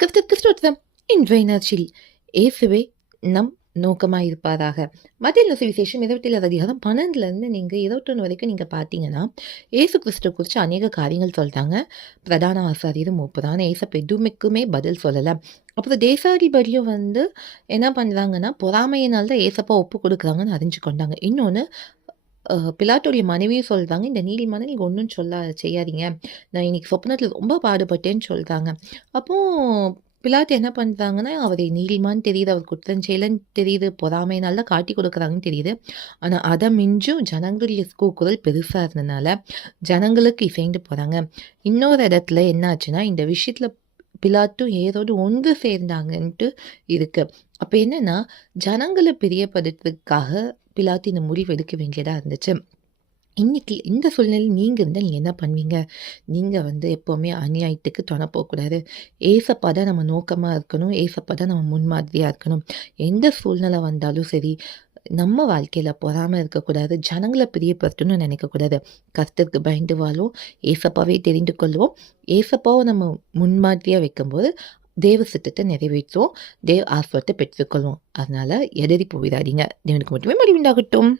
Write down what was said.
கிறிஸ்து கிறிஸ்துவம் இன்றைய நாட்சில் இயேசுவே நம் நோக்கமாக இருப்பாராக மத்திய சுவிசேஷம் இருபத்தி அதிகாரம் பன்னெண்டுலேருந்து நீங்கள் இருபத்தொன்று வரைக்கும் நீங்கள் பார்த்தீங்கன்னா ஏசு கிறிஸ்துவ குறித்து அநேக காரியங்கள் சொல்கிறாங்க பிரதான ஆசாரியரும் மூப்பதான ஏசப் எதுவுமே பதில் சொல்லலை. அப்புறம் தேசாதிபதியும் வந்து என்ன பண்ணுறாங்கன்னா பொறாமையினால் தான் ஏசப்பா ஒப்பு கொடுக்குறாங்கன்னு அறிஞ்சு கொண்டாங்க. இன்னொன்று பிலாட்டோடைய மனைவியும் சொல்கிறாங்க இந்த நீதிமான நீங்கள் ஒன்றும் சொல்ல செய்யாதீங்க. நான் இன்னைக்கு சொப்னத்தில் ரொம்ப பாடுபட்டேன்னு சொல்கிறாங்க அப்போது பிலாத்து என்ன பண்ணுறாங்கன்னா அவர் நீளிமான்னு தெரியுது அவர் குற்றஞ்செயலன்னு தெரியுது பொறாமைனால தான் காட்டி கொடுக்குறாங்கன்னு தெரியுது. ஆனால் அதை மிஞ்சும் ஜனங்களுடைய கூக்குரல் பெருசாக இருந்ததுனால ஜனங்களுக்கு இசைந்து போகிறாங்க இன்னொரு இடத்துல என்ன ஆச்சுன்னா இந்த விஷயத்தில் பிலாட்டும் ஏதோடு ஒன்று சேர்ந்தாங்கன்ட்டு இருக்குது அப்போ என்னன்னா ஜனங்களை பிரியப்படுத்துறதுக்காக பிலாத்து இந்த முடிவு எடுக்க வேண்டியதாக இருந்துச்சு. இன்னைக்கு இந்த சூழ்நிலையில் நீங்கள் இருந்தால் நீங்கள் என்ன பண்ணுவீங்க? நீங்கள் வந்து எப்போவுமே அநியாயத்துக்கு துணை போகக்கூடாது. ஏசப்பா தான் நம்ம நோக்கமாக இருக்கணும். ஏசப்பா தான் நம்ம முன்மாதிரியாக இருக்கணும். எந்த சூழ்நிலை வந்தாலும் சரி நம்ம வாழ்க்கையில் பொறாமல் இருக்கக்கூடாது. ஜனங்களை பிரியப்படுத்தணும்னு நினைக்கக்கூடாது. கஷ்டத்துக்கு பயந்து வாழும் ஏசப்பாவே தெரிந்து கொள்வோம். ஏசப்பாவை நம்ம முன்மாதிரியாக வைக்கும்போது தேவ சித்தத்தை நிறைவேற்றுவோம். தேவ ஆஸ்வத்தை பெற்றுக்கொள்வோம். அதனால் எதிரி போயிடாதீங்க தேவனுக்கு மட்டுமே மடிவுண்டாகட்டும்